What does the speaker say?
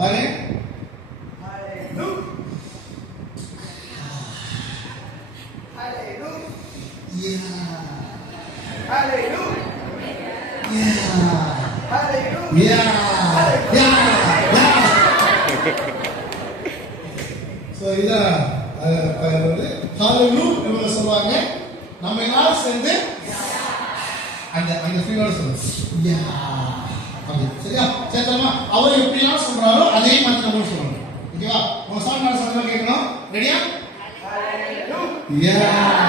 பாருங்க. சொல்லுவாங்க. நம்ம எல்லாரும் சேர்ந்து அந்த ஃபீலோட சொல்லுங்க. சரியா? சேர்த்தலாமா? அவர் எப்படிலாம் சொல்றாரோ அதே மாதிரி நம்ம சொல்லணும். ஓகேவா? உங்க சாங் நான் சொல்றத கேட்கணும். ரெடியா? ஹalleluya.